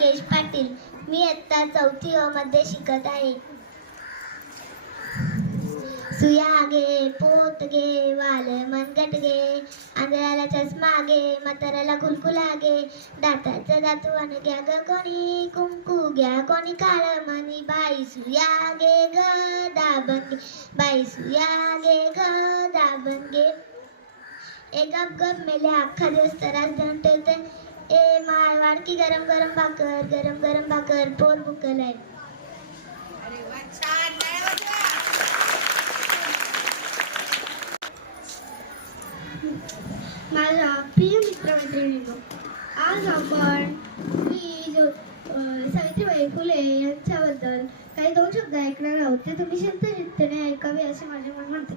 केश पाटील. मी इयत्ता 4थी अ मध्ये शिकत आहे. सुया घे, पोत घे, वाल मनगट घे, आंधळ्याला चष्मा घे, म्हाताऱ्याला कुलकुला घे, दाताचं दातवण घ्या ग कोणी, कुंकू घ्या कोणी काळ मणी, बाई सुया घे ग दाबण घे, बाई सुया घे ग दाबण घे. ए गप गप मेले अख्खा दिवस तरास धरून ठेवते. ए माय वाडकी गरम गरम भाकर, गरम गरम भाकर पोट भुकलंय. माझ्या प्रिय मित्रमैत्रिणींनो, आज आपण सावित्रीबाई फुले यांच्याबद्दल काही 2 शब्द ऐकणार आहोत. ते तुम्ही शांतचित्ताने ऐकावे असे माझे मन म्हणते.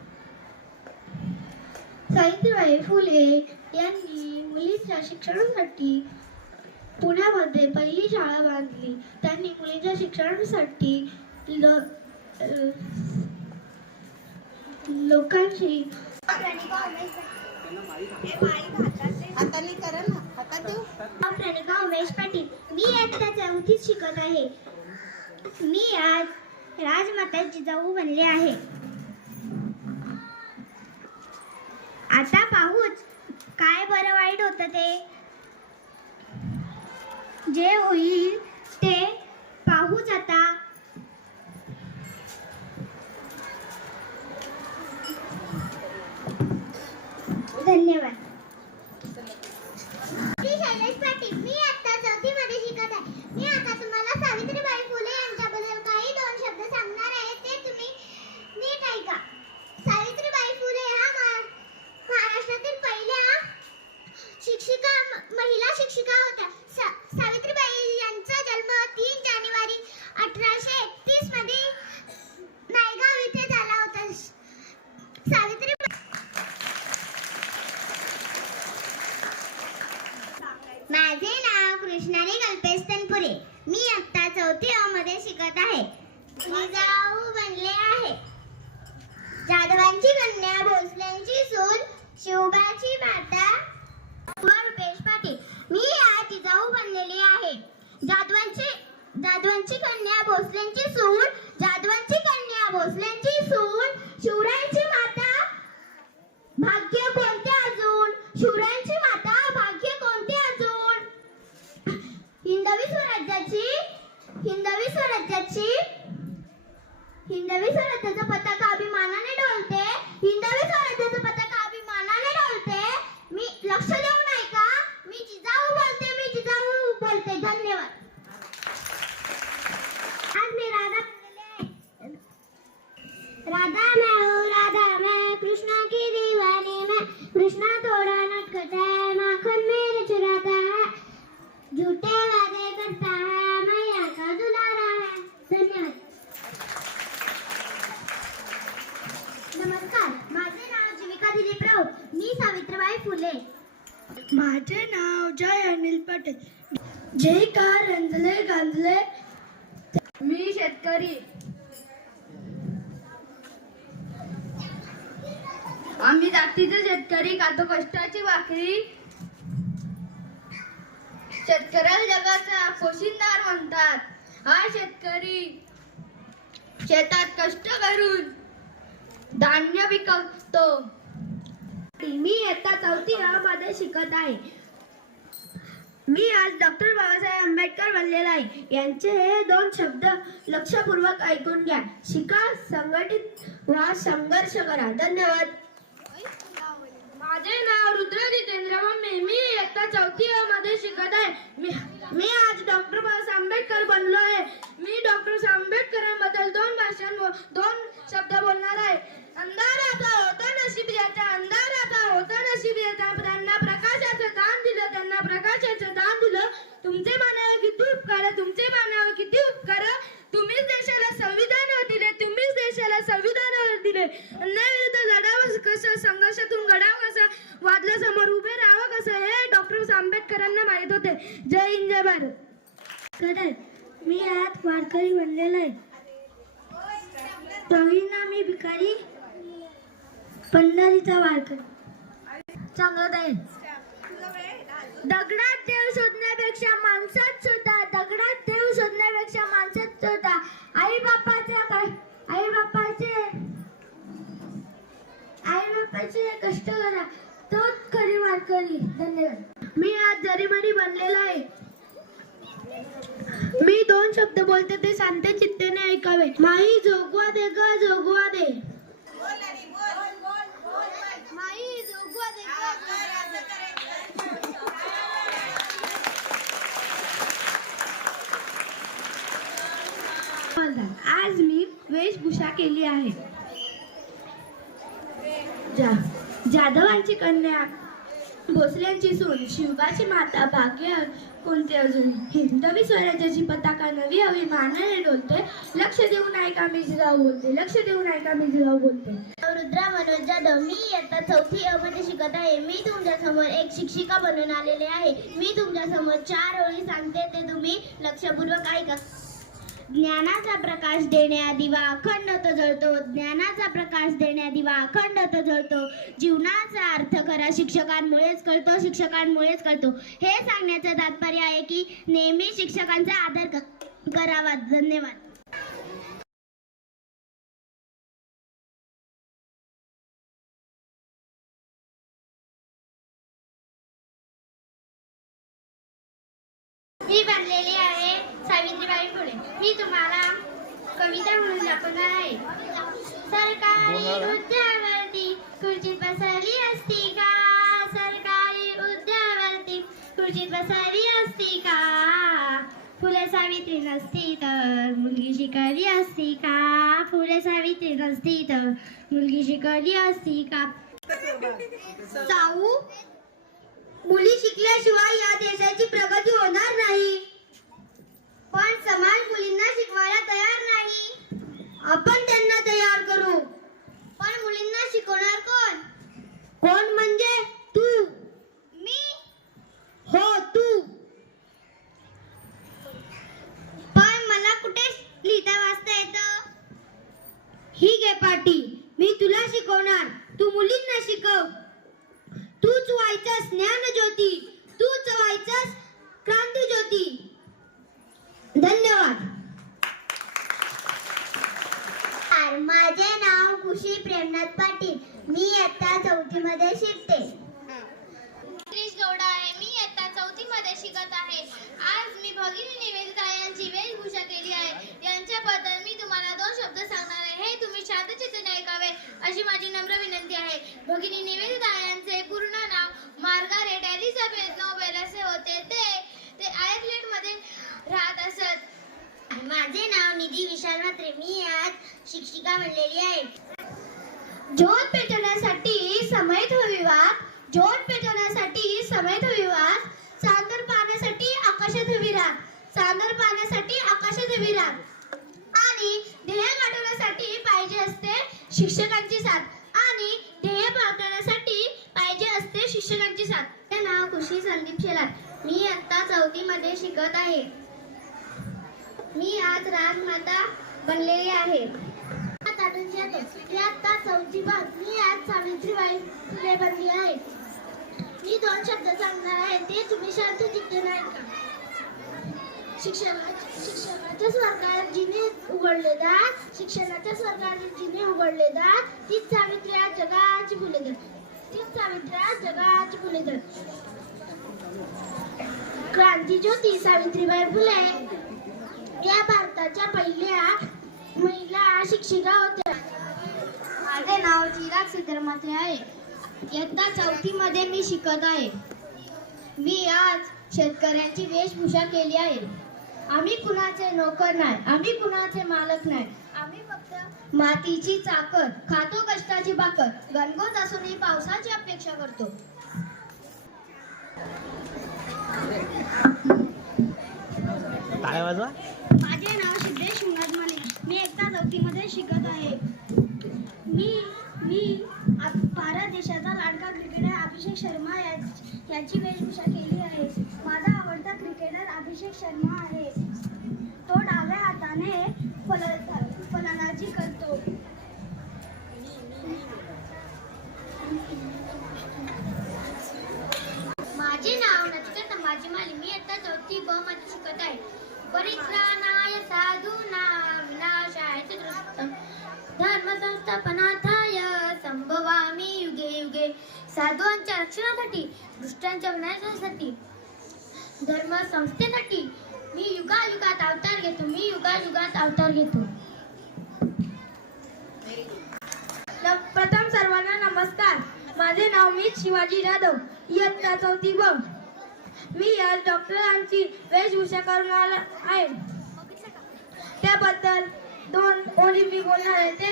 सावित्रीबाई फुले यांनी मुलींच्या शिक्षणासाठी पुण्यामध्ये पहिली शाळा बांधली. त्यांनी मुलींच्या शिक्षणासाठी लोकांशी प्रणिका उमेश पाटील. मी इयत्ता 4थीत शिकत आहे. मी आज राजमाता जिजाऊ बनले आहे. आता पाहूच काय बरं वाईट होतं ते. जे होईल ते पाहूच आता. धन्यवाद. शैलेश पाटील. मी आता 4थी मध्ये शिकत आहे. मी आता तुम्हाला सावित्रीबाई फुले यांच्याबद्दल काही 2 शब्द सांगणार आहे. ते तुम्ही नीट ऐका. सावित्रीबाई फुले ह्या महाराष्ट्रातील पहिल्या महिला शिक्षिका होत्या. सावित्रीबाई यांचा जन्म 3 जानेवारी 1831 मध्ये नायगाव इथे झाला होता. माझे नाव कृष्णाने कल्पेश तनपुरे. मी इयत्ता 4थी अ मध्ये शिकत आहे. जिजाऊ बनले आहे. जाधवांची कन्या, भोसल्यांची सून, शिवबाची माता रुपेश पाटील. मी आज जिजाऊ बनलेली आहे. जाधवांची कन्या, भोसल्यांची सून, जाधवांची कन्या, भोसल्यांची सून, शिवरायांची माता, भाग्य कोणते अजून, शिवरायांची माता, भाग्य कोणते अजून. हिंदवी स्वराज्याचा पताका अभिमानाने डोलते. हिंदवी स्वराज्याचा पताका अभिमानाने डोलते. मी लक्ष देऊन ऐका. मी जिजाऊ बोलते, मी जिजाऊ बोलते. धन्यवाद. आज मी राधा मैं कृष्णा की दीवानी मैं, कृष्णा थोड़ा नटखट है, माखन मेरे चुराता है, झूठे वादे करता है, मैया का दुलारा है. धन्यवाद. नमस्कार. माझे नाव जीविका दिलीप राऊत. मी सावित्रीबाई फुले. माझे नाव जय अनिल पटेल. जय का रंजले गांजले. मी शेतकरी. आम्ही जातीचे शेतकरी, खातो कष्टाची भाकरी. शेतकऱ्याला जगाचा पोशिंदार म्हणतात. हा शेतकरी शेतात कष्ट करून धान्य पिकवतो. मी इयत्ता 4थी अ मध्ये शिकत आहे. मी आज डॉक्टर बाबासाहेब आंबेडकर बनलेला आहे. यांचे हे 2 शब्द लक्षपूर्वक ऐकून घ्या. शिका, संघटित व्हा, संघर्ष करा. धन्यवाद. माझे नाव रुद्र जितेंद्र मम्मे. मी इयत्ता 4थी अ मध्ये शिकत आहे. मी आज डॉक्टर बाबासाहेब आंबेडकर बनलो आहे. मी डॉक्टर आंबेडकरांबद्दल 2 शब्द बोलणार आहे. अंधाराचा होता नशीब ज्याचा, अंधाराचा होता नशीब ज्याचा, त्यांना प्रकाशाचं दान दिलं, त्यांना प्रकाशाचं दान दिलं. तुमचे मानावे किती उपकार, तुमचे मानावे किती उपकार. तुम्हीच देशाला संविधान दिले, तुम्हीच देशाला संविधान दिले. अन्यायाविरुद्ध लढावं कसं, संघर्षातून घडावं कसं, वादला समोर उभे राहावं कसं, हे डॉक्टर आंबेडकरांना माहित होते. जय हिंद, जय भारत. मी आज वारकरी बनलेला आहे. प्रवीणा मी भिकारी, पंढरीचा वारकरी. चांगलं आहे. दगडात देव शोधण्यापेक्षा माणसात शोधा. दगडात देव शोधण्यापेक्षा माणसात शोधा. आई बापाचे कष्ट करा, तोच खरी वारकरी. धन्यवाद. मी आज जरीमरी बनलेला आहे. मी 2 शब्द बोलते, ते शांत चित्तेने ऐकावे. माई जोगवा दे ग जोगवा दे. माई जोगवा दे ग. आज मी वेशभूषा केली आहे. जाधवांची कन्या, भोसल्यांची सून, शिवबाची माता, भाग्य कोणते अजून. हिंदवी स्वराज्याची पताका नवी हवी मानाने डोलते. लक्ष देऊन ऐका मी जिजाऊ बोलते. लक्ष देऊन ऐका मी जिजाऊ बोलते. रुद्रा मनोज जाधव. मी इयत्ता 4थी अ मध्ये शिकत आहे. मी तुमच्या समोर एक शिक्षिका बनून आलेले आहे. मी तुमच्या समोर 4 ओळी सांगते, ते तुम्ही लक्षपूर्वक ऐका. ज्ञानाचा प्रकाश देण्या दिवा अखंड तो जळतो. ज्ञानाचा प्रकाश देण्या दिवा अखंड तो जळतो. जीवनाचा अर्थ खरा शिक्षकांमुळेच कळतो. शिक्षकांमुळेच कळतो. हे सांगण्याचं तात्पर्य आहे की नेहमी शिक्षकांचा आदर करावा. धन्यवाद. मी बनलेली आहे सावित्रीबाई फुले. मी तुम्हाला कविता म्हणून दाखवणार आहे. सरकारी उद्यावरती खुर्चीत बसली असती का. सरकारी उद्यावरती खुर्चीत बसली असती का. फुले सावित्री नसती तर मुलगी शिकली असती का. फुले सावित्री नसती तर मुलगी शिकली असती का. साऊ, मुली शिकल्याशिवाय या देशाची प्रगती होणार नाही. पण समाज मुलींना शिकवायला तयार नाही. आपण त्यांना तयार करू. पण मुलींना शिकवणार कोण? कोण म्हणजे तू. मी? हो, तू. पण मला कुठे लिहिता वाचता येतं? ही घे पाटी, मी तुला शिकवणार. तू मुलींना शिकव. तूच व्हायचंस ज्ञानज्योती. तूच व्हायचंस क्रांतिज्योती. धन्यवाद. माझे नाव खुशी प्रेमनाथ पाटील. मी इयत्ता 4थी मध्ये शिकते. श्रीश गौडा आहे. मी इयत्ता 4थी मध्ये शिकत आहे. आज मी भगिनी निवेदिता यांची वेशभूषा केली आहे. यांच्याबद्दल मी तुम्हाला 2 शब्द सांगणार आहे. हे तुम्ही शांतचित्ताने ऐकावे अशी माझी नम्र विनंती आहे. भगिनी निवेदिता यांचे पूर्ण नाव मार्गारेट एलिझाबेथ नोबेल असे होते. ते आयर्लंड मध्ये राहत असत. माझे नाव निधी विशाल म्हात्रे. मी आज शिक्षिका बनलेली आहे. ज्योत पेटवण्यासाठी समेत विवाद. ज्योत पेटवण्यासाठी समेत विवाद. चांदर पाहण्यासाठी आकाशात उभी राहा. चांदर पाहण्यासाठी आकाशात उभी राहा. आणि ध्येय गाठवण्यासाठी पाहिजे असते शिक्षकांची साथ. आणि ध्येय गाठवण्यासाठी पाहिजे असते शिक्षकांची साथ. माझे नाव खुशी संदीप शेलार. मी इयत्ता 4थी मध्ये शिकत आहे. मी आज राजमाता बनलेली आहे. इयत्ता 4थी भाग. मी आज सावित्रीबाई फुले बनली आहे. मी 2 शब्द सांगणार आहे, ते तुम्ही शांत चित्तेने ऐका. शिक्षणाच्या स्वर्गात जिने उघडले दात. शिक्षणाच्या स्वर्गात जिने उघडले दात. तीच सावित्री आज जगाची फुले देत. तीच सावित्री आज जगाची फुले देत. क्रांतिज्योती सावित्रीबाई फुले या भारताच्या पहिल्या महिला शिक्षिका होत्या. माझे नाव चिराग सिद्धार्थ म्हात्रे आहे. इयत्ता 4थी मध्ये मी शिकत आहे. मी आज शेतकऱ्यांची वेशभूषा केली आहे. आम्ही कुणाचे नोकर नाही. आम्ही कुणाचे मालक नाही. आम्ही फक्त मातीची चाकर, खातो कष्टाची भाकर. गणगोत असूनही पावसाची अपेक्षा करतो. काय वाजवा. माझे नाव सिद्धेश मुनाद माने. मी इयत्ता 4थी मध्ये शिकत आहे. मी भारत देशाचा लाडका क्रिकेटर अभिषेक शर्मा याची वेशभूषा केली आहे. माझा आवडता क्रिकेटर अभिषेक शर्मा आहे. तो डाव्या हाताने फलंदाजी करतो. माझे नाव नचिकेता वाचमाली. मी इयत्ता 4थी ब मध्ये शिकत आहे. परित्राणाय साधूनां विनाशाय च दुष्कृतं धर्म संस्थापनार्थाय संभवामि युगे युगे. साधूंच्या रक्षणासाठी, दुष्टांच्या विनाशासाठी, धर्म संस्थेसाठी मी युगायुगात अवतार घेतो. मी युगायुगात अवतार घेतो. प्रथम सर्वांना नमस्कार. माझे नाव मी शिवाजी जाधव, इयत्ता 4थी ब. मी आज डॉक्टरांची वेशभूषा करून आला आहे. त्याबद्दल 2 ओळी मी बोलणार आहे. ते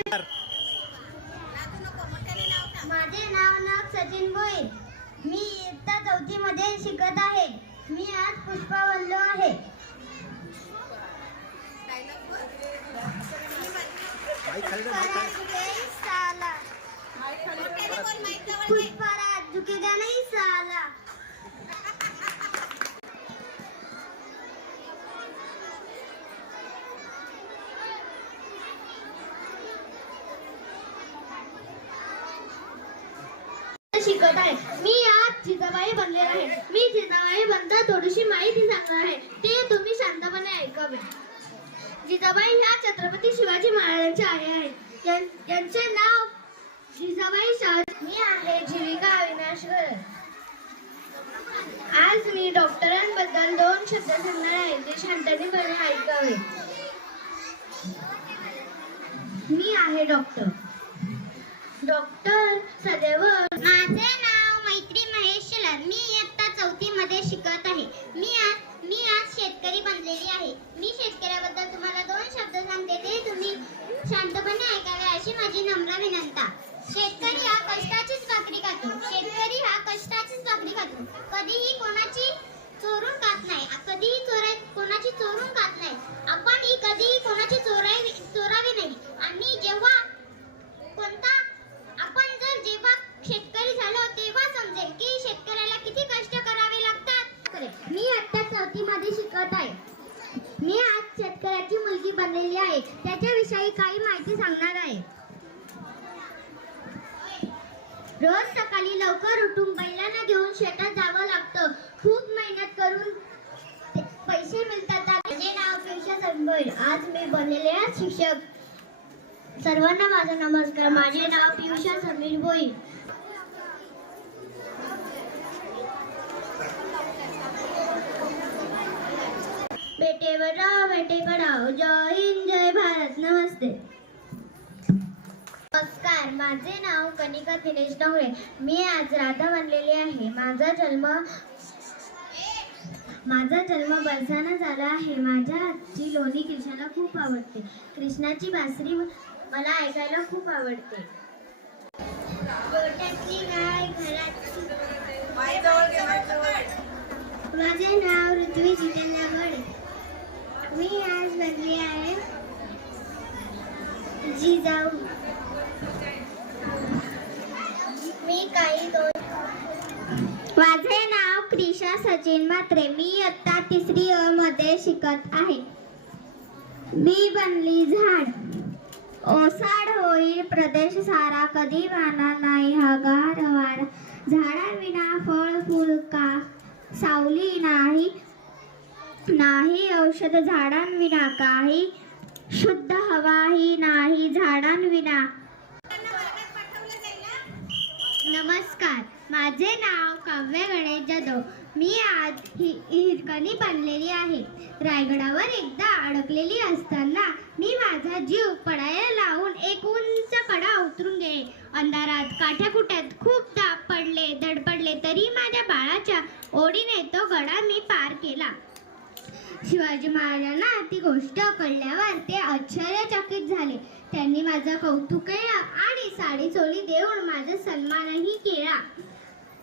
माझे नाव सचिन भोईर. मी इयत्ता 4थी मध्ये शिकत आहे. मी आज पुष्पा बनलो आहे. पुष्पराज झुकेगा नहीं साला. शिकत आहे. मी आज जिजाबाई बनलेला आहे. मी जिजाबाई बनता थोडीशी माहिती सांगणार आहे, ते तुम्ही शांतपणे ऐकावे. जिजाबाई ह्या छत्रपती शिवाजी महाराजांच्या आई आहेत. यांचे नाव जिजाबाई शहाजी. मी आहे जीविका अविनाश गरड. आज मी डॉक्टरांबद्दल 2 शब्द सांगणार आहे, ते शांतपणे ऐकावे. मी आहे डॉक्टर. डॉक्टर सदैव. माझे नाव मैत्री महेश शेलार. मी इयत्ता 4थी मध्ये शिकत आहे. मी आज शेतकरी बनलेली आहे. मी शेतकऱ्याबद्दल तुम्हाला 2 शब्द सांगते, ते तुम्ही शांतपणे ऐकावे अशी माझी नम्र विनंती. शेतकरी हा कष्टाचीच भाकरी खातो. शेतकरी हा कष्टाचीच भाकरी खातो. कधीही कोणाची चोरून खात नाही. कोणाची चोरून खात नाही. आपण ही कधीही कोणाची चोरावी नाही. आणि जेव्हा शेतकरी झालो तेव्हा समजेल की शेतकऱ्याला किती कष्ट करावे लागतात. मी आता 4थी मध्ये शिकत आहे. मी आज शेतकऱ्याची मुलगी बनलेली आहे. त्याच्याविषयी काही माहिती सांगणार आहे. रोज सकाळी लवकर उठून बैलांना घेऊन शेतात जावं लागतं. खूप मेहनत करून पैसे मिळतात. माझे नाव पियुषा संभोईर. आज मी बनलेले आहे शिक्षक. सर्वांना माझा नमस्कार. माझे नाव पियुषा समीर भोईर. बेटे पढाओ जय हिंद जय भारत. नमस्ते. नमस्कार. माझे नाव कनिका दिनेश डोंगरे. मी आज राधा बनलेली आहे. माझा जन्म बरसाना झाला आहे. माझ्या हातची लोणी कृष्णाला खूप आवडते. कृष्णाची बासरी मला ऐकायला खूप आवडते. माझे नाव ऋत्वी जितेंद्र गडे. मी आज बनली आहे जिजाऊ. माझे नाव क्रिशा सचिन म्हात्रे. मी इयत्ता 3री अ मध्ये शिकत आहे. मी बनली झाड. ओसाड होईल प्रदेश सारा, कधी वाहणार नाही हा गार वारा. झाडाविना फळ फूल का, सावली नाही औषध झाडांविना काही, शुद्ध हवाही नाही झाडांविना. नमस्कार. माझे नाव काव्य गणेश जाधव. मी आज हिरकणी बनलेली आहे. रायगडावर एकदा अडकलेली असताना मी माझा जीव पडायला लावून एक उंच कडा उतरून गेले. अंधारात काठ्याकुट्यात खूप धडपडले तरी माझ्या बाळाच्या ओढीने तो गडा मी पार केला. शिवाजी महाराजांना ती गोष्ट कळल्यावर ते आश्चर्यचकित झाले. त्यांनी माझं कौतुक केलं आणि साडी चोळी देऊन माझा सन्मानही केला.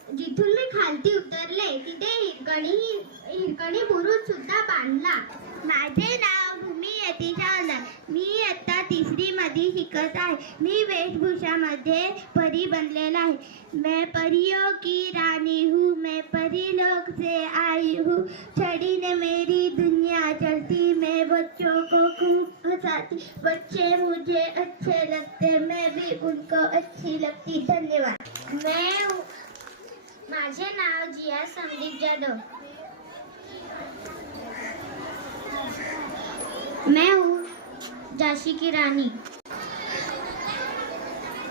जिथून मी खालती उतरले तिथे हिरकणी बुरुज सुद्धा बांधला. माझे नाव भूमी यतीशा अंधार. मी इयत्ता 3री मध्ये शिकत आहे. मी वेशभूषामध्ये परी बनलेला आहे. मैं परियों की रानी हूँ, मैं परी लोक से आई हूँ. छड़ी ने मेरी दुनिया चलती, मैं बच्चों को खूब हंसाती. बच्चे मुझे अच्छे लगते, मैं भी उनको अच्छी लगती. धन्यवाद. माझे नाव जिया संदीप जाधव. मैं हूँ झांसी की राणी.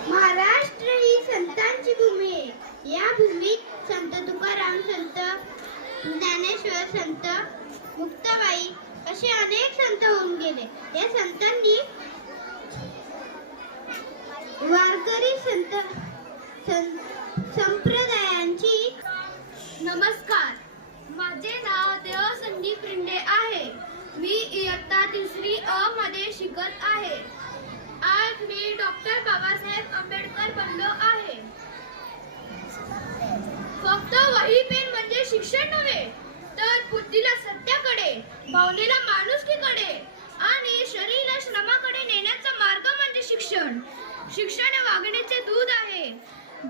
महाराष्ट्र ही संतांची भूमी आहे. या भूमीत संत तुकाराम, संत ज्ञानेश्वर, संत मुक्ताबाई असे अनेक संत होऊन गेले. या संतांनी वारकरी संप्रदायांची. नमस्कार, माझे नाव देव संदीप रिंडे आहे. मी इयत्ता 3री अ मध्ये शिकत आहे. आज मी डॉक्टर बाबासाहेब आंबेडकर बनलो आहे. फक्त वही पेन म्हणजे शिक्षण नव्हे, तर बुद्धीला सत्याकडे, भावनेला माणुसकीकडे आणि शरीराला श्रमाकडे नेण्याचा मार्ग म्हणजे शिक्षण. शिक्षण हे वाघिणीचे दूध आहे.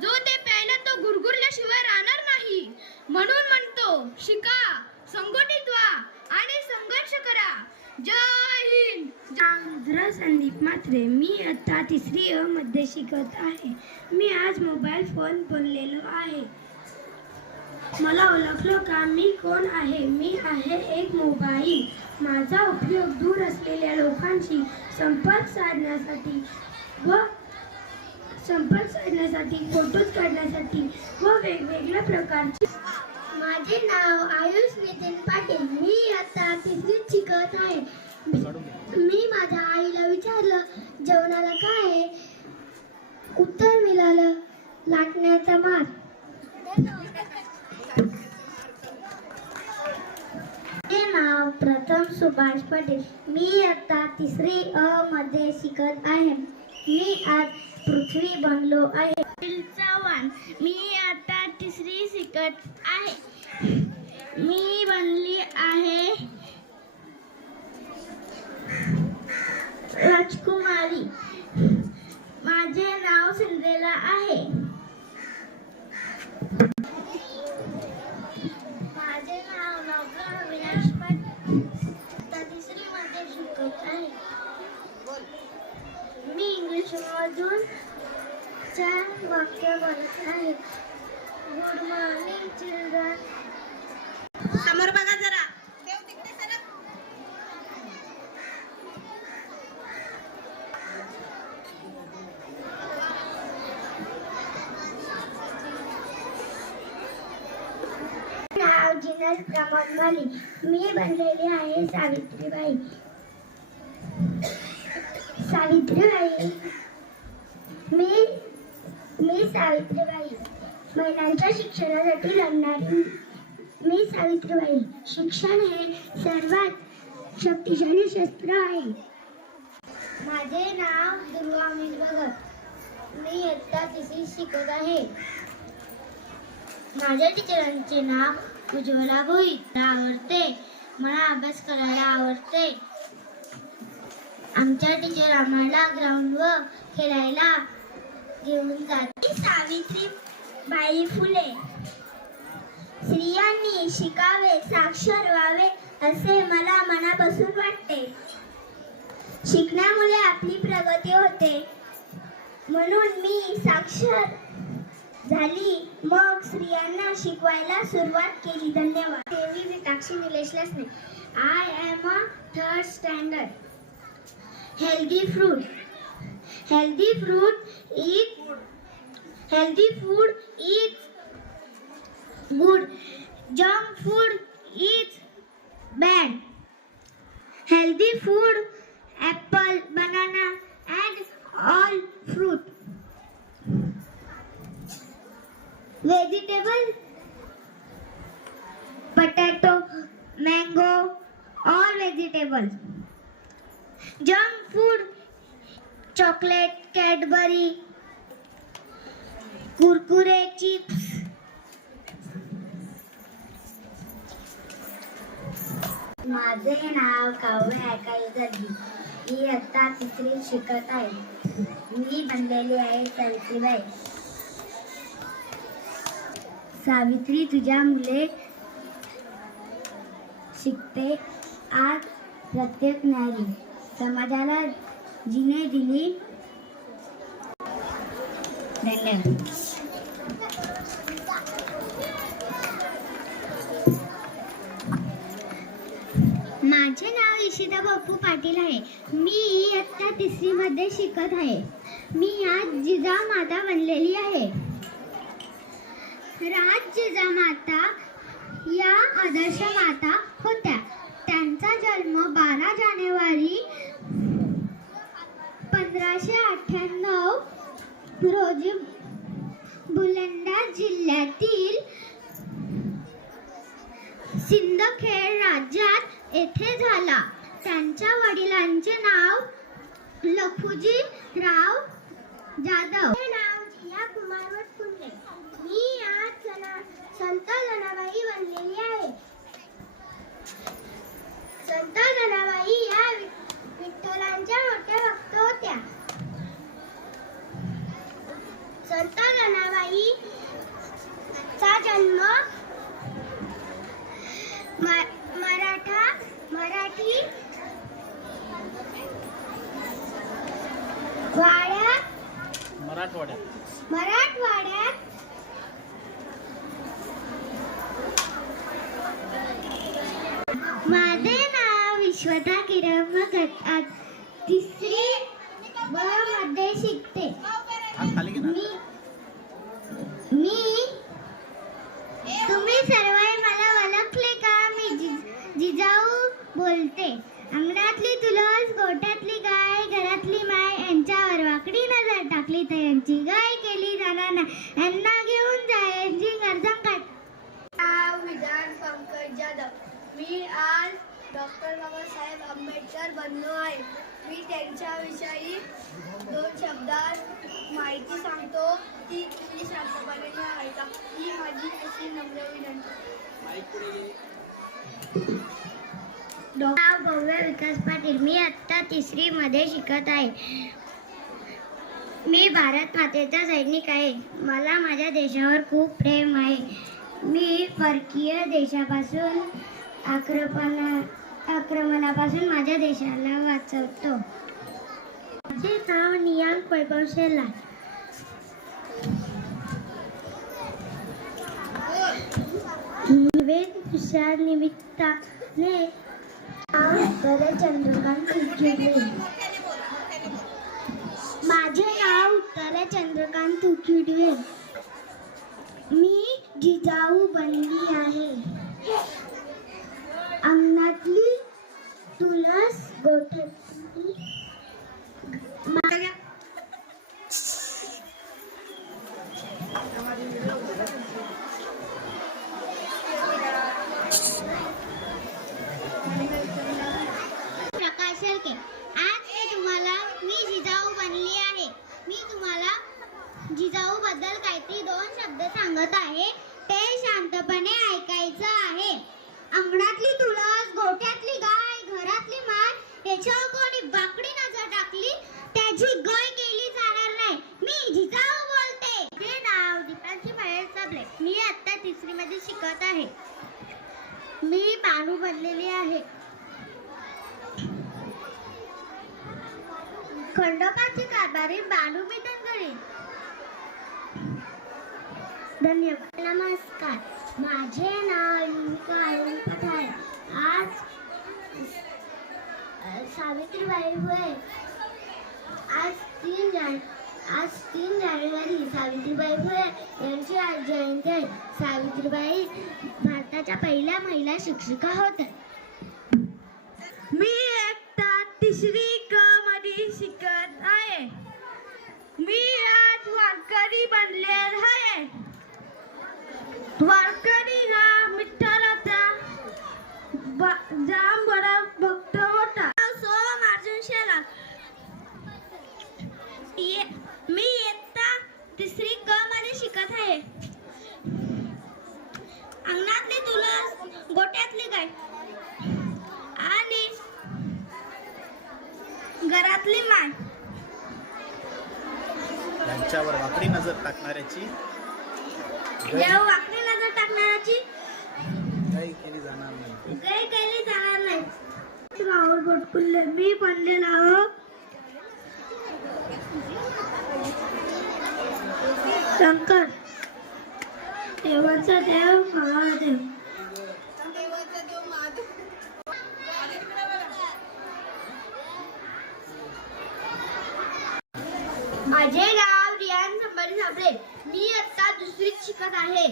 जो ते प्यायला तो गुरगुरल्याशिवाय राहणार नाही. म्हणून म्हणतो, शिका, संघटित व्हा आणि संघर्ष करा. जय हिंद. आंध्र संदीप म्हात्रे. मी इयत्ता 3री अ मध्ये शिकत आहे. मी आज मोबाईल फोन बोललेलो आहे. मला ओळखलं का? मी कोण आहे? मी आहे एक मोबाईल. माझा उपयोग दूर असलेल्या लोकांशी संपर्क साधण्यासाठी, फोटोज काढण्यासाठी व वेगवेगळ्या प्रकारची. माझे नाव आयुष नितीन पाटील. मी आता 3रीत शिकत आहे. मी माझ्या आईला विचारलं, जेवणाला काय आहे? उत्तर मिळालं, लाटण्याचा मार. माझे नाव प्रथम सुभाष पाटील. मी आता 3री अ मध्ये शिकत आहे. मी आज पृथ्वी बनलो आहे. चव्हाण. मी आता 3री शिकत आहे. मी बनली आहे राजकुमारी. माझे नाव सिंड्रेला आहे. माझे नाव नवग्रह अविनाश पाटील. आता 3री मध्ये शिकत आहे. मी इंग्लिश मधून 4 वाक्य बोलत आहे. Good morning children. समोर बघा जरा. नाव जिनस प्रमोद माली. मी बनलेली आहे सावित्रीबाई. सावित्रीबाई. मी सावित्रीबाई. महिलांच्या शिक्षणासाठी लढणारी मी सावित्रीबाई. शिक्षण हे सर्वात शक्तिशाली शस्त्र आहे. माझे नाव दुर्गा अमित भगत. मी इयत्ता 3री शिकत आहे. माझ्या टीचरांचे नाव उज्ज्वला भोईर. मला आवडते, मला अभ्यास करायला आवडते. आमच्या टीचर आम्हाला ग्राउंडवर खेळायला घेऊन जाते. सावित्रीबाई फुले. स्त्रियांनी शिकावे, साक्षर व्हावे असे मला मनापासून वाटते. शिकण्यामुळे आपली प्रगती होते, म्हणून मी साक्षर झाली, मग स्त्रियांना शिकवायला सुरुवात केली. धन्यवाद. Devi Vitakshi Nilesh Lasne. I am a 3rd standard. Healthy fruit. Healthy food is good. Junk food is bad. Healthy food, apple, banana and all fruit. Vegetable, potato, mango, all vegetables. Junk food, chocolate, Cadbury, Kurkure, chips. माझे नाव काव्य ऐकाई गर्दी. मी आता 3रीत शिकत आहे. मी बनलेली आहे सावित्रीबाई. सावित्री, तुझ्या मुले शिकते आज प्रत्येक नारी समाजाला जिने दिली. धन्यवाद. माझे नाव इशिता बापू पाटील आहे. मी इयत्ता 3री मध्ये शिकत आहे. मी आज जिजामाता बनलेली आहे. जिजामाता या आदर्श माता होत्या. त्यांचा जन्म 12 जानेवारी 1598 रोजी बुलढाणा जिल्ह्यातील सिंदखेड राज्यात येथे झाला. त्यांच्या वडिलांचे नाव लखुजी राव जाधव. हे नाव जिया कुमार कुंडे. मी आज संत जनाबाई बनलेली आहे. संत जनाबाई या विठ्ठलांच्या मोठ्या भक्त होत्या. संत जनाबाई चा जन्म मराठी मराठवाड्यात माझे नाव विश्वता किरण गटात 3री मध्ये शिकते. मी तुम्ही सर्व मला ओळखले का? मी जिजाऊ बोलते. अंगणातली तुळस, गोठ्यातली गाय, घरातली माय यांच्यावर वाकडी नजर टाकली तर यांची गाय केली जाणार नाही. यांना घेऊन जायची गरजण काढ. विधान पंकज जाधव. मी आज डॉक्टर बाबासाहेब आंबेडकर बनलो आहे. मी त्यांच्याविषयी 2 शब्दात माहिती सांगतो. ती शांतपणे ऐका. ही माझी अशी नम्र विनंती. नाव भव्य विकास पाटील. मी आता 3री मध्ये शिकत आहे. मी भारत मातेचा सैनिक आहे. मला माझ्या देशावर खूप प्रेम आहे. मी परकीय देशापासून आक्रमणापासून माझ्या देशाला वाचवतो. माझे नाव नियांक वैभव शेलार. वेशभूषा निमित्ताने उत्तरे चंद्रकांत तुकिडे. माझे नाव उत्तरे चंद्रकांत तुकिडे. मी जिजाऊ बनली आहे. अंगणातली तुळस, गोठ्यातली प्रकाश शेळके. आज मी जिजाऊ बनली आहे. मी तुम्हाला जिजाऊ बद्दल काहीतरी 2 शब्द सांगत आहे. ते शांतपणे ऐकायचं आहे. अंगणातली तुळस, गोठ्यातली गाय, घरातली माय याच्यावर कोणी वाकडी नजर टाकली त्याची गाय केली जाणार नाही. मी जिजाऊ बोलते. हे नाव दीपांशी महेश सबले. मी आता 3री मध्ये शिकत आहे. मी बानू बनलेली आहे. खंडोबाची कारभारी बानू मिटनकरी. धन्यवाद. नमस्कार. माझे नाव युविका अरुण आहे. आज सावित्रीबाई फुले. आज 3 जानेवारी सावित्रीबाई फुले यांची आज जयंती आहे. सावित्रीबाई भारताच्या पहिल्या महिला शिक्षिका होत्या. मी इयत्ता 3री क मध्ये शिकत आहे. मी आज वारकरी बनले आहे. वारकरी हा विठ्ठलाचा जाम बरा भक्त होता. सोहम अर्जुन शेलार. मी इयत्ता 3री क मध्ये शिकत आहे. अंगणातली तुळस, गोठ्यातली गाय आणि घरातली माय त्यांच्यावर वाकडी नजर टाकणाऱ्याची काही केली जाणार नाही. राहुल भटकुल्ले. मी बनलेला आहो शंकर. देवाचा देव महादेव. माझे नाव रियान संभाजी साबळे. मी इयत्ता दुसरीत शिकत आहे.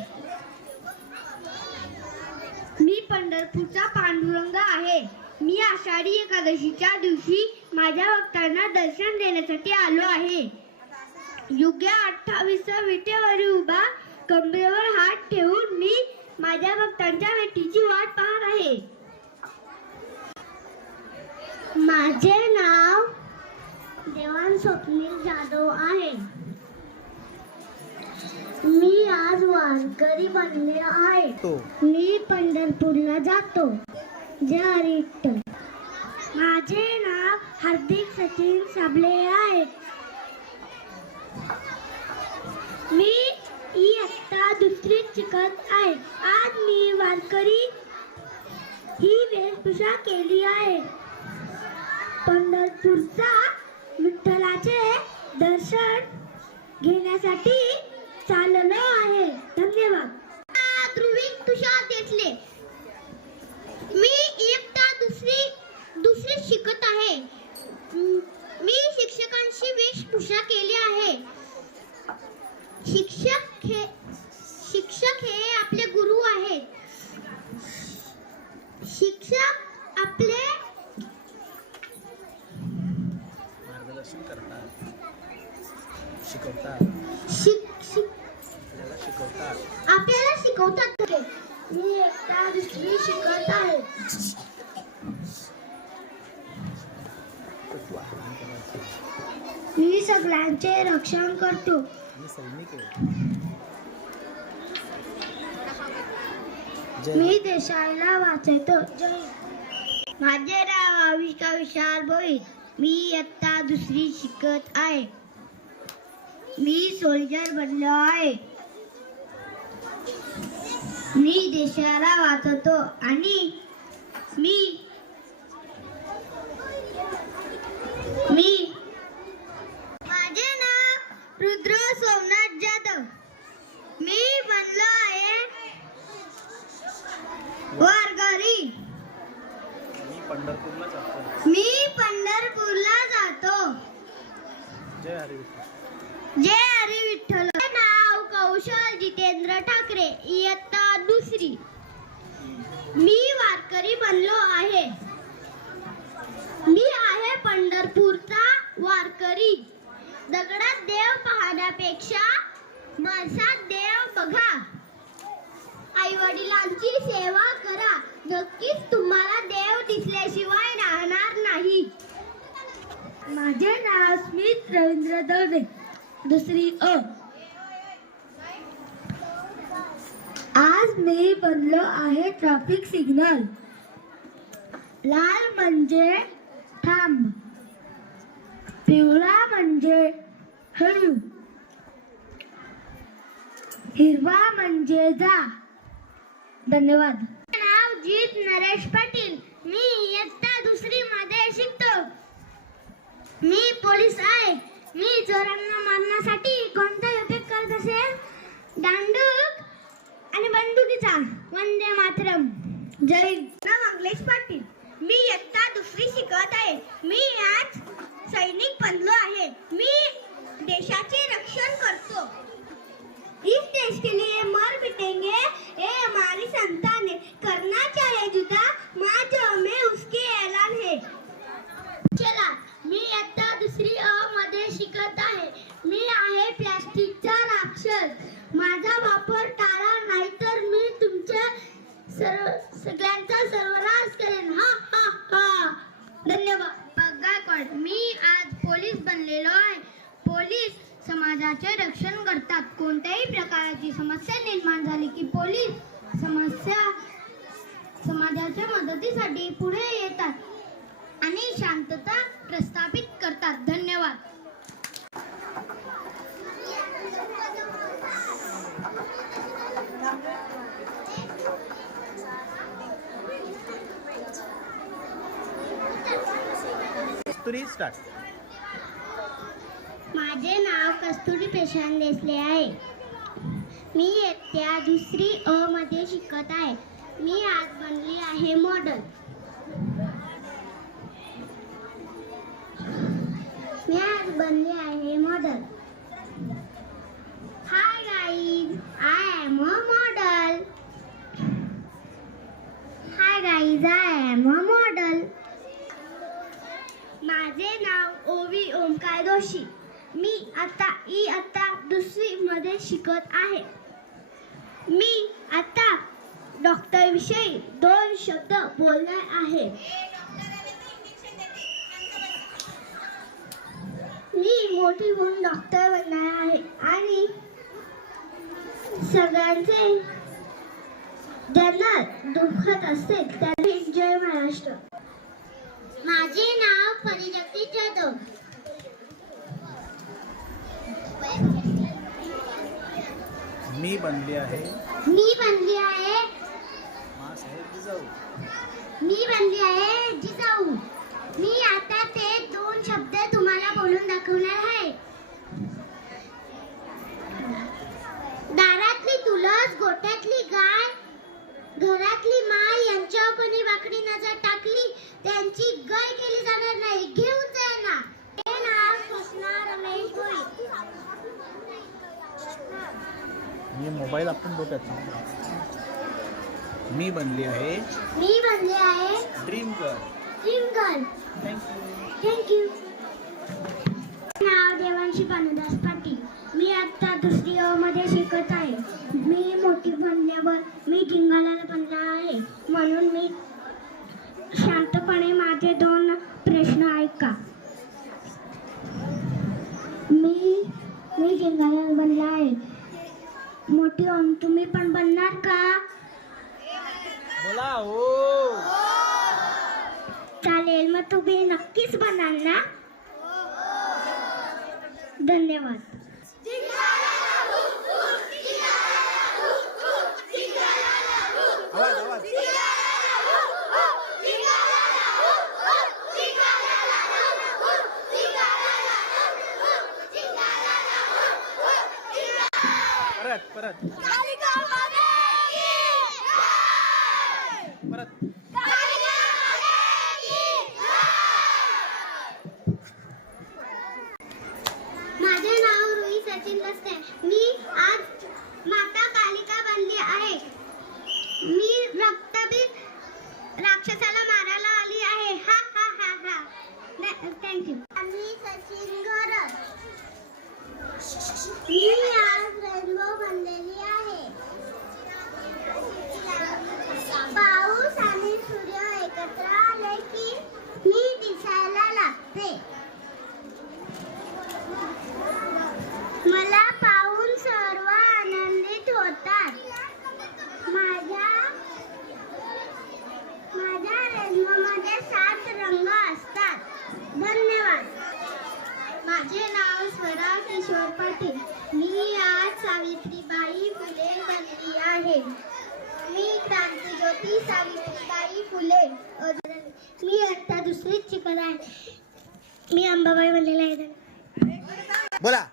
मी पंढरपूरचा पांडुरंग आहे. मी आषाढी एकादशीच्या दिवशी माझ्या भक्तांना दर्शन देण्यासाठी आलो आहे. योग्य 28 विटेवर उभा कंबरेवर हात ठेवून मी माझ्या भक्तांच्या भेटीची वाट पाहत आहे. माझे नाव देवान स्वप्नील जाधव आहे. मी आज वारकरी बनले आहे. मी पंढरपूरला जातो. जय हरी विठ्ठल. माझे नाव हार्दिक सचिन साबळे आहे. मी इयत्ता दुसरीत शिकत आहे. आज मी वारकरी ही वेशभूषा केली आहे. पंढरपूरचा विठ्ठलाचे दर्शन घेण्यासाठी चाललो आहे. धन्यवाद. ध्रुवी तुषार देसले. मी इयत्ता दुसरी शिकत आहे. मी शिक्षकांची वेशभूषा केली आहे. शिक्षक हे आपले गुरु आहेत. शिक्षक आपले मार्गदर्शन करतात, शिकवतात, आपल्याला शिकवतात. मी इयत्ता दुसरी शिकत आहे. मी सगळ्यांचे रक्षण करतो. मी सैनिक आहे. मी देशाला वाचवतो. जय. माझे नाव आविष्का विशाल भोईर. मी इयत्ता दुसरी शिकत आहे. मी सोल्जर बनलो आहे. मी देशाला वाचवतो आणि मी माझे नाव रुद्र सोमनाथ जाधव. मी बनलो आहे वारकरी. मी पंढरपूरला जातो. मी पंढरपूरला जातो. जय हरी विठ्ठल. जय हरी विठ्ठल. माझे नाव कौशल जितेंद्र ठाकरे. इयत्ता दुसरी. मी वारकरी बनलो आहे. मी आहे पंढरपूरचा वारकरी. दगडात देव पाहण्यापेक्षा माणसात देव बघा. आई वडिलांची सेवा करा. नक्कीच तुम्हाला देव दिसल्याशिवाय राहणार नाही. माझे नाव स्मित रवींद्र दवडे. दुसरी अ. आज मी बनलो आहे ट्रॅफिक सिग्नल. लाल म्हणजे थांब, पिवळा म्हणजे हळू, हिरवा म्हणजे जा. धन्यवाद. नाव जीत नरेश पाटील. मी इयत्ता दुसरी मध्ये शिकतो. मी पोलीस आहे. मी चोरांना मारण्यासाठी कोणता उपयोग करत असेल? दांडूक आणि बंदुकीचा. वंदे मातरम. जय. नाव मंगलेश पाटील. मी इयत्ता दुसरी शिकत आहे. मी आज सैनिक बनलो आहे. मी देशाचे रक्षण करतो. इस देश के लिए मर मिटेंगे ये हमारी संतान है. करना चाहे जुदा माँ जो हमें उसके ऐलान है. चला, मी इयत्ता दुसरी अ मध्ये शिकत आहे. मी आहे प्लास्टिकचा राक्षस. माझा वापर टाळा, नाहीतर मी तुमच्या सगळ्यांचा सर्वनाश करेन. हा हा हा. धन्यवाद. गायकवाड. मी आज पोलीस बनलेलो आहे. पोलीस समाजाचे रक्षण करतात. कोणत्याही प्रकारची समस्या निर्माण झाली की पोलीस समाजाच्या मदतीसाठी पुढे येतात आणि शांतता प्रस्थापित करतात. धन्यवाद. कस्तुरी स्टार्ट. माझे नाव कस्तुरी प्रशांत देसले आहे. मी इयत्ता दुसरी अ मध्ये शिकत आहे. मी आज बनली आहे मॉडेल. मी आज बनली आहे model. Hi guys, I am a model. Hi guys, I am a model. माझे नाव ओवी ओमकार जोशी. मी आता इयत्ता 2री मध्ये शिकत आहे. मी आता डॉक्टरविषयी 2 शब्द बोलणार आहे. मी मोठी होऊन डॉक्टर बनणार आहे आणि सगळ्यांचे ज्यांना दुखत असेल त्यांनी जय महाराष्ट्र. माझे नाव परिजगदीश जाधव. मी बनली आहे मी बनली आहे माँसाहेब जिजाऊ. मी बनली आहे जिजाऊ. मी आता ते 2 शब्द तुम्हाला बोलून दाखवणार आहे. दारातली तुळस, गोठ्यातली गाय, घरातली माय यांच्यावर कोणी वाकडी नजर टाकली त्यांची गय केली जाणार नाही. घेऊन जाणार. हे नाव कृष्णा रमेश भोई. मी मोबाईल आपण डोक्यात सांगतो. मी बनली आहे मी बनली आहे dream girl. Dream girl. Thank you. Thank you. नाव देवांशी पानुदास पाटील. मी आता 2री अ मध्ये शिकत आहे. मी मोठी बनल्यावर मी ढिंगाला बनणार आहे म्हणून मी शांतपणे माझे 2 प्रश्न ऐका. मी ढिंगाला बनला आहे. मोठी होऊन तुम्ही पण बनणार का? बोला हो. चालेल, मग तुम्ही नक्कीच बनाल ना? धन्यवाद. आवाज आवाज. परत परत परत. माझे नाव रुई सचिन लसते. मी आज माता कालिका बनली आहे. मी रक्तबीज राक्षसाला मारायला आली आहे. हा हा हा हा. थँक्यू. मी सचिन घरत. मी आज रेनबो बनलेली आहे. पाऊस आणि सूर्य एकत्र आले की मी दिसायला लागते. मला पाहून सर्व आनंदित होतात. माझ्या रेनबोमध्ये 7 रंग असतात. धन्यवाद. माझे नाव स्वरा किशोर पाटील. मी आज सावित्रीबाई फुले बनली आहे. मी क्रांतिज्योती सावित्रीबाई फुले. मी आता 2रीत शिकत आहे. मी अंबाबाई बनलेला आहे. बोला.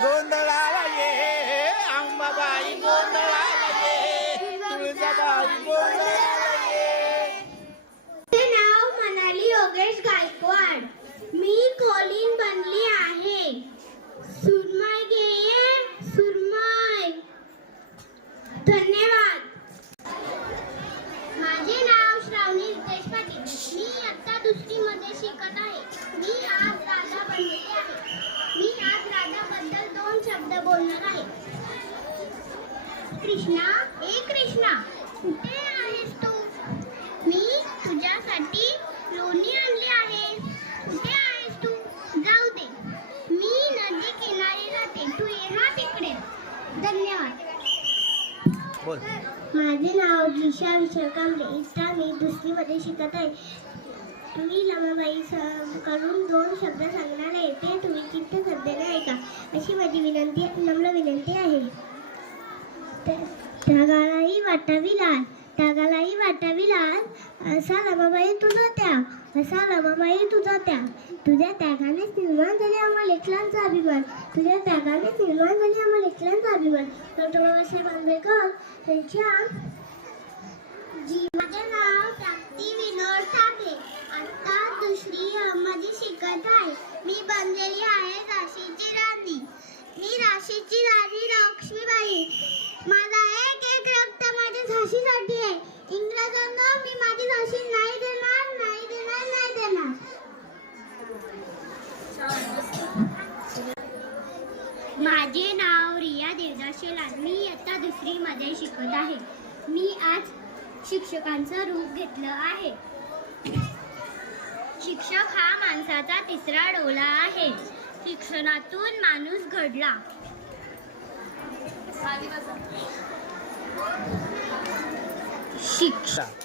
गोंधळाला ये अंबाबाई, गोंधळाला ये तुळजाबाई, गोंधळाला ये. माझे नाव मनाली योगेश गायकवाड. मी कोलीन बनली आहे. सुरमई घे सुरमई. धन्यवाद. माझे नाव श्रावणी रितेश पाटील. मी आता 2री मध्ये शिकत आहे. मी आज राधा बनलेली आहे. मी आज राधाबद्दल 2 शब्द बोलणार आहे. कृष्णा, ए कृष्णा, कुठे आहेस तू? मी तुझ्यासाठी लोणी आणली आहे. कुठे आहेस तू? जाऊ दे, मी नदी किनारी राहते. तू ये ना तिकडे. धन्यवाद. बोल. माझे नाव दिशा विशाल कांबळे. इथं मी 2री मध्ये शिकत आहे. मी लमाबाई कडून 2 शब्द सांगणार आहे. ते तुम्ही चित्त श्रद्धेने ऐका अशी माझी नम्र विनंती आहे. त्यागालाही वाटावी लाल, त्यागालाही वाटावी लाल, असा लमाबाई तुझा त्याग, असा लमाबाई तुझा त्याग. तुझ्या त्यागानेच निर्माण झाले आम्हा लेकरांचा अभिमान. तुझ्या त्यागानेच निर्माण झाले आम्हा लेकरांचा अभिमान. डॉक्टर बाबासाहेब आंबेडकर यांच्या माझे नाव प्राप्ती विनोद ठाकरे. आता दुसरी मध्ये शिकत आहे. मी बनलेली आहे झाशीची राणी. मी झाशीची राणी लक्ष्मीबाई. माझा एक एक रक्त माझ्या झाशीसाठी आहे. इंग्रजांना मी माझी झाशी नाही देणार, नाही देणार, नाही देणार. माझे नाव रिया देवदास शेलार. मी इयत्ता दुसरी मध्ये शिकत आहे. मी आज शिक्षकांचं रूप घेतलं आहे. शिक्षक हा माणसाचा तिसरा डोळा आहे. शिक्षणातून माणूस घडला. शिक्षक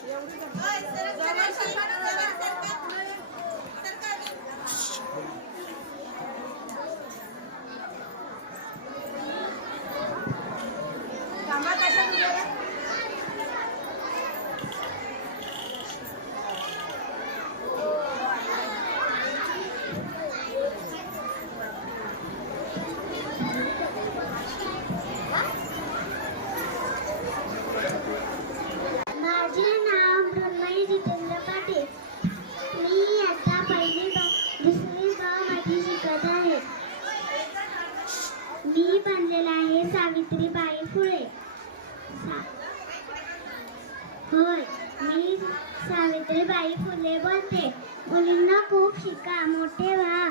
माझे नाव ब्रह्मई जितेंद्र पाटील. मी आता दुसरी मध्ये शिकत आहे. मी बनलेला आहे सावित्रीबाई फुले. होय, मी सावित्रीबाई फुले बोलते. मुलींना खूप शिका, मोठे व्हा.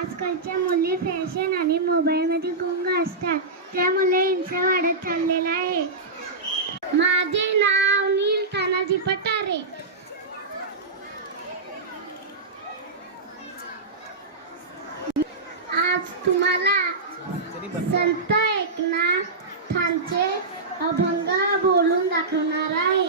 आजकालच्या मुली फॅशन आणि मोबाईलमध्ये गुंग असतात. त्यामुळे हिंसा वाढत चाललेला आहे. माझे नाव नील तानाजी पटारे. आज तुम्हाला संत एकनाथांचे अभंग बोलून दाखवणार आहे.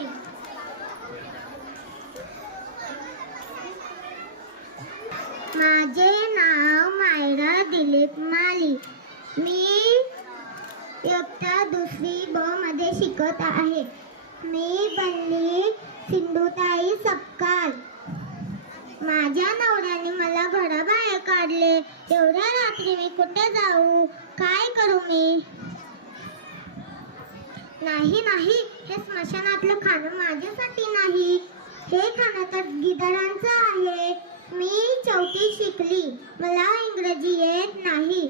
माझे नाव मायरा दिलीप माली. मी इयत्ता दुसरी ब मध्ये शिकत आहे. मी बनली सिंधुताई सपकाळ. माझ्या नवऱ्याने मला घराबाहेर काढले. एवढ्या रात्री मी कुठे जाऊ, काय करू मी? नाही नाही, हे स्मशानातलं खाणं माझ्यासाठी नाही. हे खाणं तर गिधाडांचं आहे. मी 4थी शिकली. मला इंग्रजी येत नाही.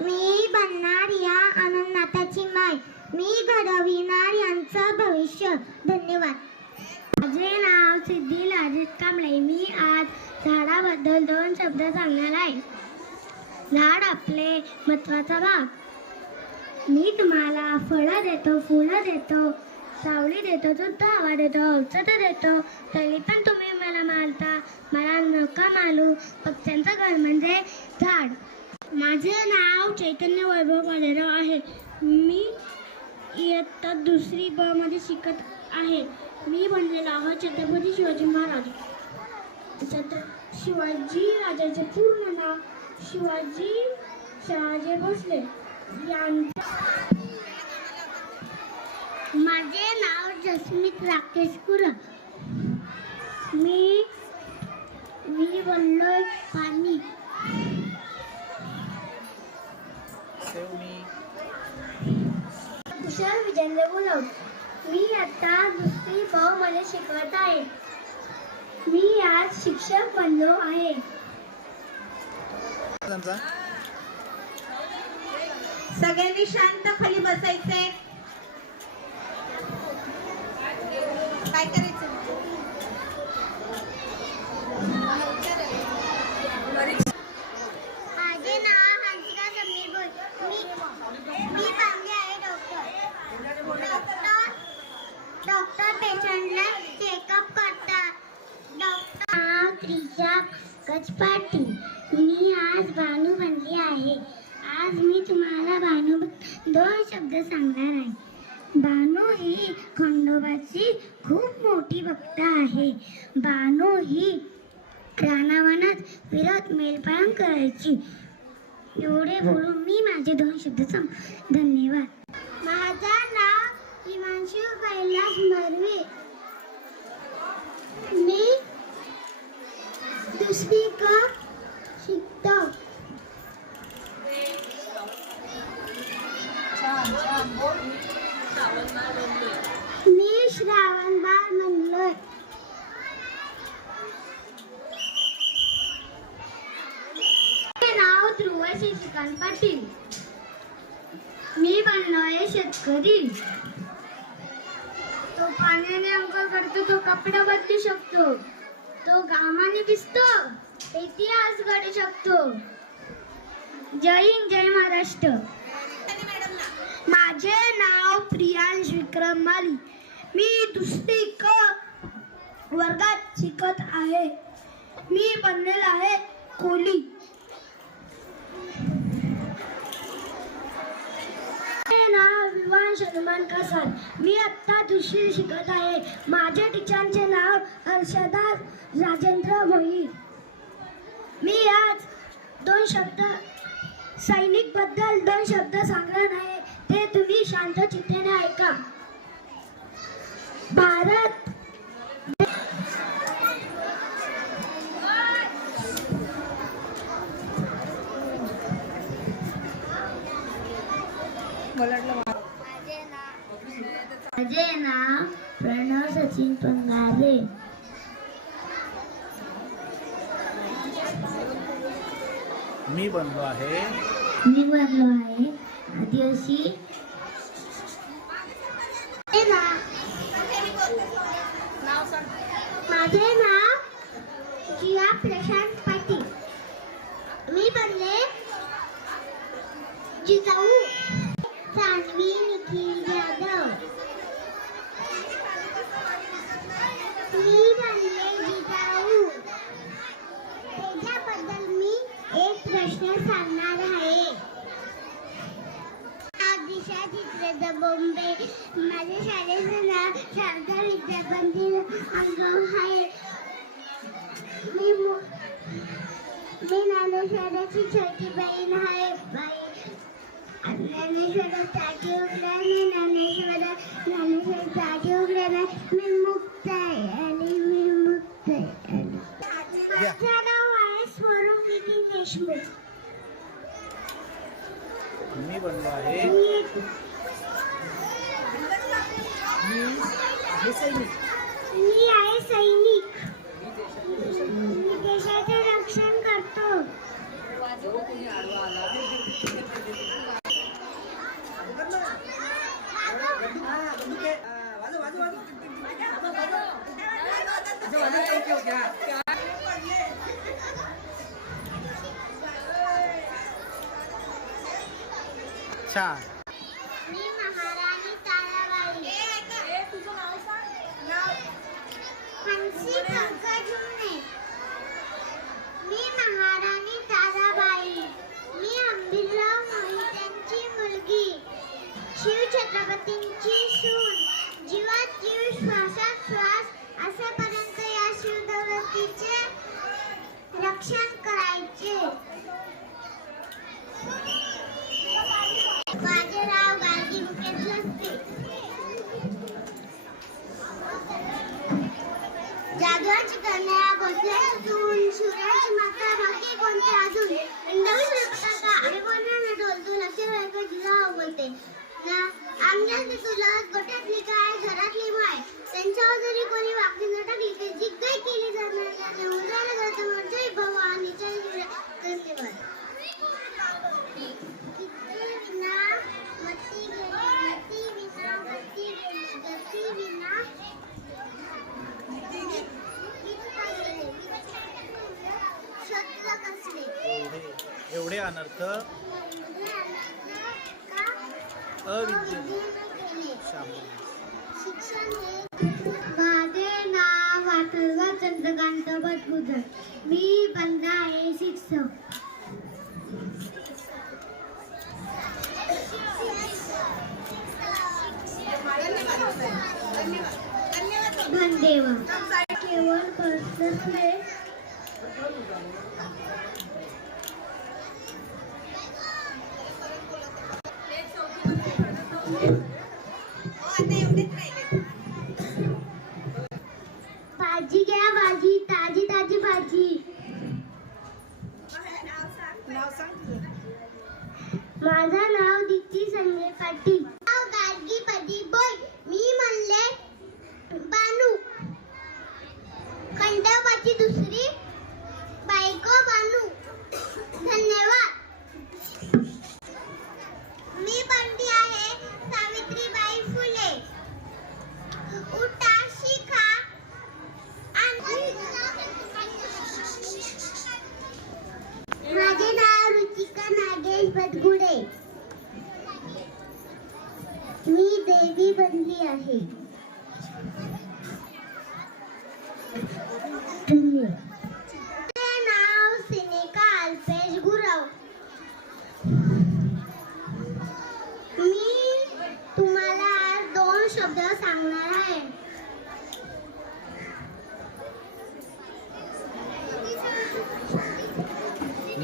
मी बनणार या अनंतनाथाची माय. मी घडविणार यांचं भविष्य. धन्यवाद. माझे नाव सिद्धी लाजित कांबळे. मी आज झाडाबद्दल 2 शब्द सांगणार आहे. झाड आपले महत्त्वाचा भाग. मी तुम्हाला फळं देतो, फुलं देतो, सावली देतो, शुद्ध हवा देतो, औषधं देतो, तरी पण तुम्ही मला मारता. मला नका मारू. पक्ष्यांचं घर म्हणजे झाड. माझे नाव चैतन्य वैभव मालेराव आहे. मी इयत्ता दुसरी ब मध्ये शिकत आहे. मी बनलेला आहे छत्रपती शिवाजी महाराज. शिवाजी राजाचे पूर्ण नाव शिवाजी शहाजी भोसले यांचे. माझे नाव जसमीत राकेश कुरम. मी बनलोय पाणी. तुषार विजेंद्र गुलाब. मी आता दुसरी ब मध्ये शिकवत आहे. मी आज शिक्षक बनलो आहे. सगळ्यांनी शांत खाली बसायचंय. काय करायचं? माझे नाव हंसिका समीर बोल. मी बनले आहे डॉक्टर पेशंटला चेकअप करतात. डॉक्टर नाव त्रिशा गजपाटी. मी आज भानू बनली आहे. आज मी तुम्हाला भानू 2 शब्द सांगणार आहे. भानू ही खंडोबाची खूप मोठी भक्त आहे. भानू ही रानावनात फिरत मेलपाळण करायची. एवढे बोलून मी माझे 2 शब्द धन्यवाद. माझं नाव हिमांशू कैलास मर्वे. मी दुसरी क शिकतो. मी श्रावण बाळ म्हणलोय. माझे नाव ध्रुव शशिकांत पाटील. मी बनलोय शेतकरी. तो पाण्याने अंघोळ करतो, तो कपडे बदलू शकतो, तो घामाने भिजतो, इतिहास घडू शकतो. जय हिंद, जय महाराष्ट्र. माझे नाव प्रियांश विक्रम माली. मी दुसरी क वर्गात शिकत आहे. मी बनलेला आहे कोली. माझे नाव विवांश हनुमान कसाल. मी आत्ता दुसरी शिकत आहे. माझ्या टीचरचे नाव हर्षदा राजेंद्र भोईर. मी आज दोन शब्द सैनिक बद्दल दोन शब्द सांगणार आहे. ते तुम्ही शांत चित्तेने ऐका. भारत माझे नाव प्रणव सचिन पंगारे. मी बनलो आहे मी बनलो आहे आदिवासी. माझे नाव जिया प्रशांत पाटील. मी बनले जिजाऊ सानवी निखिल जाधव. मी बनले जिजाऊ. त्याच्याबद्दल मी एक प्रश्न सांगणार आहे. दिशा चित्र बॉम्बे. माझ्या शाळेचं नाव शारदा विद्यामंदिर अंगम आहे. मी ज्ञानेश्वराची छोटी बहीण आहे. ज्ञानेश्वर टाकी उघड्या. मी ज्ञानेश्वर टाकी उघड्या. मी मुक्त आहे आणि मी मुक्त आहे. माझं नाव आहे स्वरूप नितीन देशमुख. मी बनलो आहे मी आहे सैनिक. मी देशाचे रक्षण करतो. छान. मी महाराणी ताराबाई. हंसी पंकजुने. मी महाराणी ताराबाई. मी अंबिलराव मोहित्यांची मुलगी. शिव छत्रपतींची सून. जीवात जीव श्वासात श्वास असेपर्यंत या शिवदौलतीचे रक्षण करायचे. माझे नाव गार्गी मुकेश असते. जादवाची कन्या भोसल्याची सून. शिवरायाची माता बाकी कोणते अजून. नवीन पताका आणि कोणाला ढोलतो लक्ष वेळेकडे जिजाऊ बोलते. अंगणातली तुला गोट्यातली काय घरातली माय. त्यांच्यावर जरी कोणी वाकडी न टाकली तर जी काही केली जाणार उद्याला जातं. जय भवानीच्या धन्यवाद. एवढे अनर्थ अविद्येने माझे नाव अथर्व चंद्रकांत भटमुदर. मी बनला आहे शिक्षक. धन्यवाद. केवळ पर्सनल भाजी घ्या भाजी. ताजी ताजी भाजी. माझं नाव दीप्ती संजय पाटील. नाव गार्गी प्रदीप बोय. मी म्हणले मी बनली आहे. माझे नाव सिनिका अल्पेश गुरव. मी तुम्हाला आज 2 शब्द सांगणार आहे.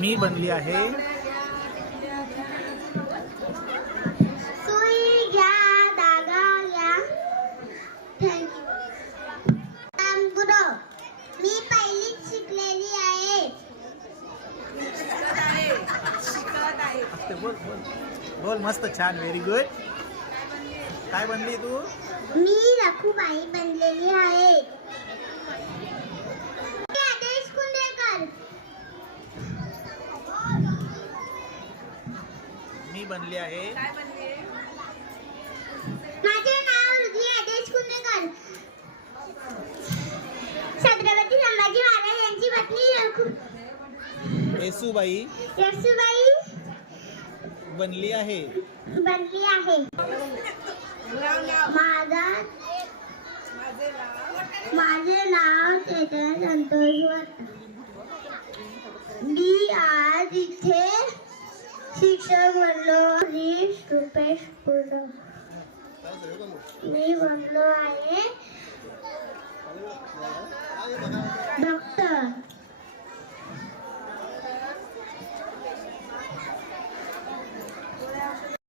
मी बनली आहे. सुई घ्या, धागा घ्या. थँक्यू. गुरव. मी पहिलीच शिकलेली आहे. ते बोल बोल बोल. मस्त, छान, व्हेरी गुड. काय बनली तू? मी रखुबाई बनलेली आहे. मी आदेश कुंडेकर. मी बनली आहे. माझे नाव रुद्री आदेश कुंडेकर. छत्रपती संभाजी महाराज यांची पत्नी येसूबाई येसूबाई बनली आहे. बनली आहे. माझे नाव चेतन संतोष वरता. मी आज इथे शिक्षक बनलो. रुपेश पूर्ण. मी बनलो आहे डॉक्टर.